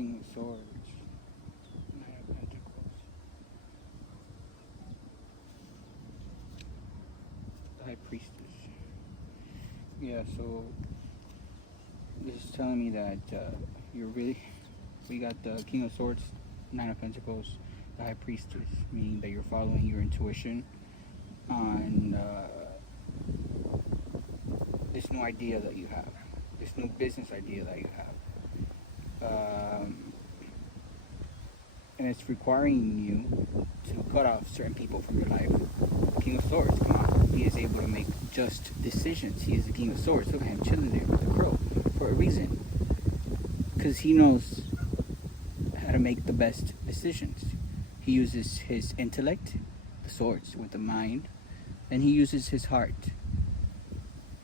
King of Swords. Nine of Pentacles. The High Priestess. Yeah, so this is telling me that you're really... We got the King of Swords, Nine of Pentacles, the High Priestess, meaning that you're following your intuition on this new idea that you have, this new business idea that you have. And it's requiring you to cut off certain people from your life. The King of Swords, come on. He is able to make just decisions. He is the King of Swords. Look at him chilling there with the crow for a reason. Because he knows how to make the best decisions. He uses his intellect, the swords, with the mind, and he uses his heart,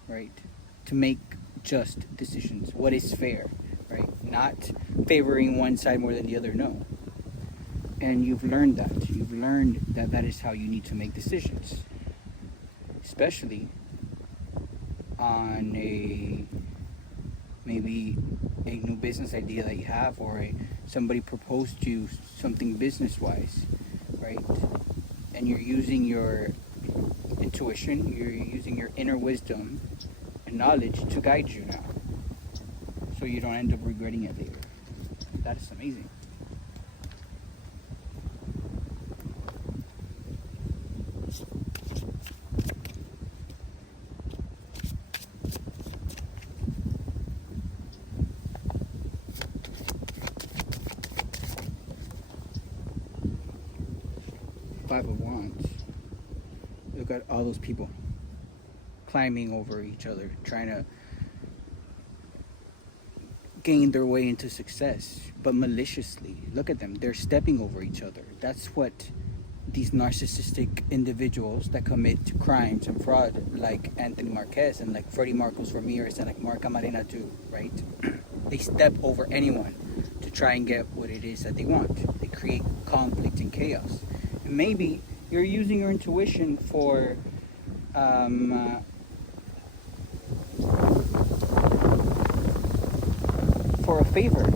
right, to make just decisions. What is fair, right? Not favoring one side more than the other, no. And you've learned that. You've learned that that is how you need to make decisions. Especially on maybe a new business idea that you have, or somebody proposed to you something business-wise, right? And you're using your intuition, you're using your inner wisdom and knowledge to guide you now, so you don't end up regretting it later. That is amazing. Five of Wands. Look at all those people climbing over each other, trying to gain their way into success, but maliciously. Look at them. They're stepping over each other. That's what these narcissistic individuals that commit crimes and fraud, like Anthony Marquez and like Freddie Marcos Ramirez and like Mark Camarena do, right? They step over anyone to try and get what it is that they want. They create conflict and chaos. And maybe you're using your intuition for a favor.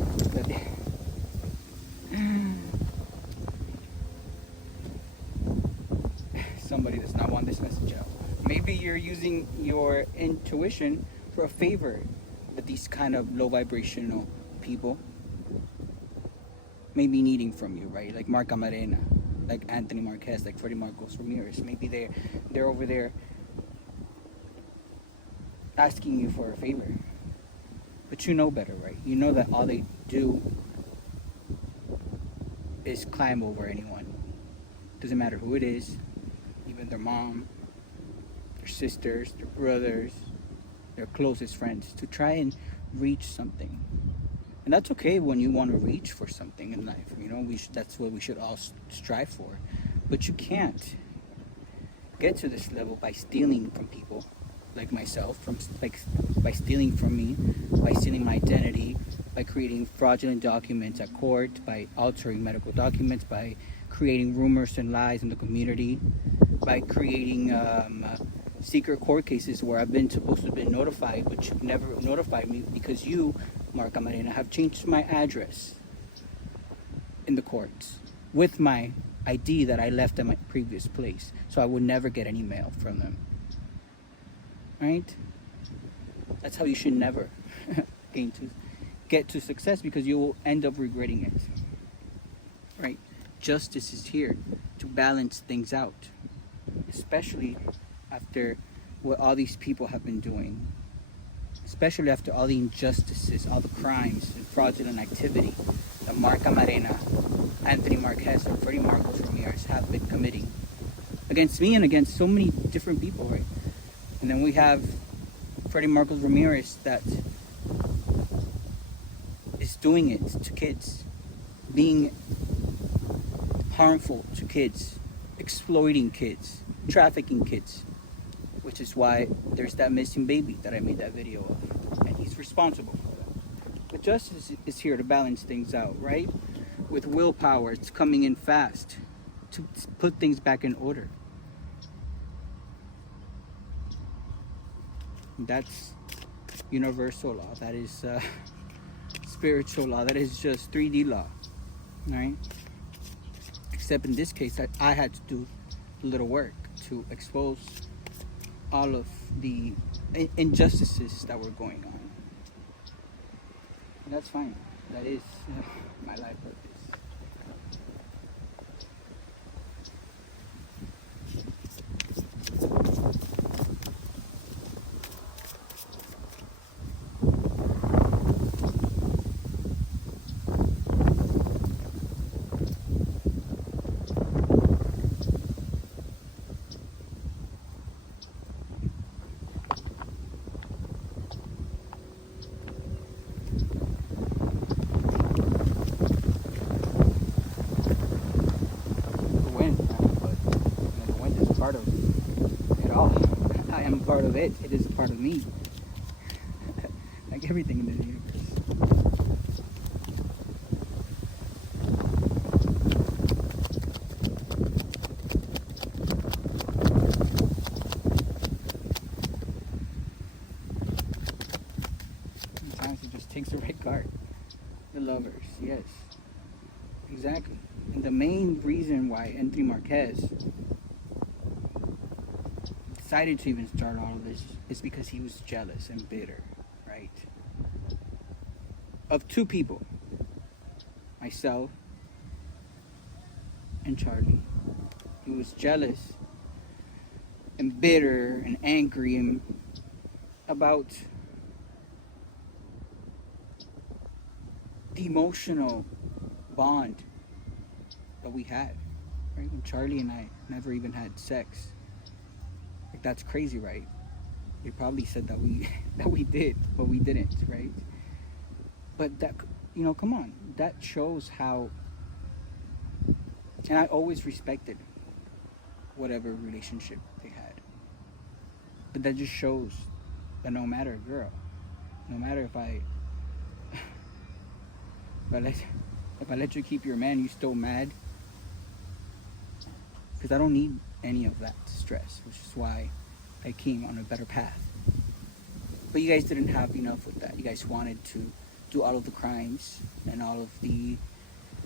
Somebody does not want this message out. Maybe you're using your intuition for a favor that these kind of low vibrational people may be needing from you, right? Like Mark Camarena, like Anthony Marquez, like Freddie Marcos Ramirez. Maybe they're over there asking you for a favor. But you know better, right? You know that all they do is climb over anyone. Doesn't matter who it is, even their mom, their sisters, their brothers, their closest friends, to try and reach something. And that's okay when you want to reach for something in life. You know, that's what we should all strive for. But you can't get to this level by stealing from people like myself, by stealing from me, by stealing my identity, by creating fraudulent documents at court, by altering medical documents, by creating rumors and lies in the community, by creating secret court cases where I've been supposed to have been notified, but you've never notified me because you, Mark Camarena, have changed my address in the courts with my ID that I left at my previous place, so I would never get any mail from them. Right? That's how you should never get to success, because you will end up regretting it. Right? Justice is here to balance things out, especially after what all these people have been doing, especially after all the injustices, all the crimes and fraudulent activity that Mark Camarena, Anthony Marquez, and Freddie Marcos Ramirez have been committing against me and against so many different people, right? And then we have Freddie Marcos Ramirez that is doing it to kids, being harmful to kids, exploiting kids, trafficking kids, which is why there's that missing baby that I made that video of, and he's responsible for that. But justice is here to balance things out, right? With willpower, it's coming in fast to put things back in order. That's universal law. That is spiritual law. That is just 3D law, right? Except in this case, I had to do a little work to expose all of the injustices that were going on. And that's fine. That is my life purpose. Part of it all. I am part of it. It is a part of me. Like everything in the universe. Sometimes it just takes the right card. The lovers, yes. Exactly. And the main reason why Anthony Marquez decided to even start all of this is because he was jealous and bitter, right? Of two people, myself and Charlie. He was jealous and bitter and angry and about the emotional bond that we had, right? When Charlie and I never even had sex. Like, that's crazy, right? They probably said that we did, but we didn't, right? But that, come on, that shows how. And I always respected whatever relationship they had, but that just shows that no matter, girl, no matter if I let you keep your man, you still mad, because I don't need any of that stress, which is why I came on a better path. But you guys didn't have enough with that. You guys wanted to do all of the crimes and all of the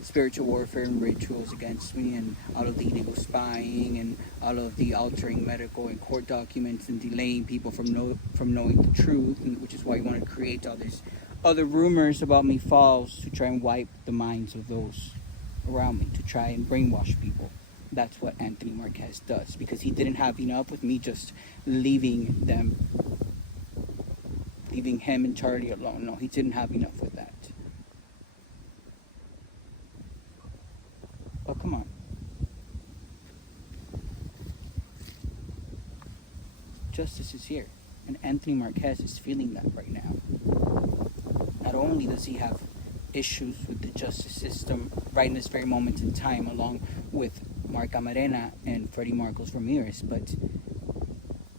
spiritual warfare and rituals against me, and all of the illegal spying and all of the altering medical and court documents and delaying people from knowing the truth, and which is why you wanted to create all these other rumors about me false to try and wipe the minds of those around me, to try and brainwash people. That's what Anthony Marquez does, because he didn't have enough with me just leaving him and Charlie alone. No, he didn't have enough with that. But come on. Justice is here, and Anthony Marquez is feeling that right now. Not only does he have issues with the justice system right in this very moment in time, along with Mark Camarena and Freddie Marcos Ramirez, but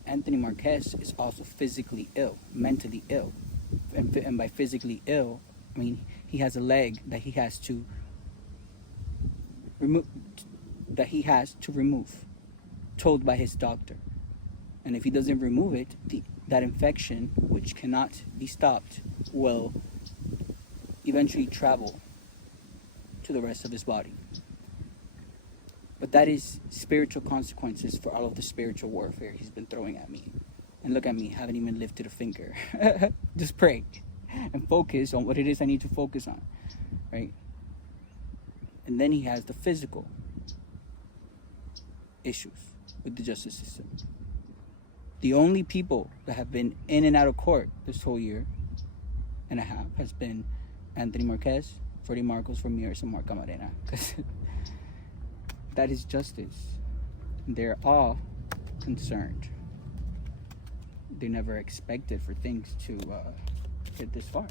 Anthony Marquez is also physically ill, mentally ill. And by physically ill, I mean he has a leg that he has to remove, told by his doctor. And if he doesn't remove it, that infection, which cannot be stopped, will eventually travel to the rest of his body. But that is spiritual consequences for all of the spiritual warfare he's been throwing at me. And look at me, haven't even lifted a finger. Just pray and focus on what it is I need to focus on, right? And then he has the physical issues with the justice system. The only people that have been in and out of court this whole year and a half has been Anthony Marquez, Freddie Marcos Ramirez, and Mark Camarena. Because that is justice. They're all concerned. They never expected for things to get this far.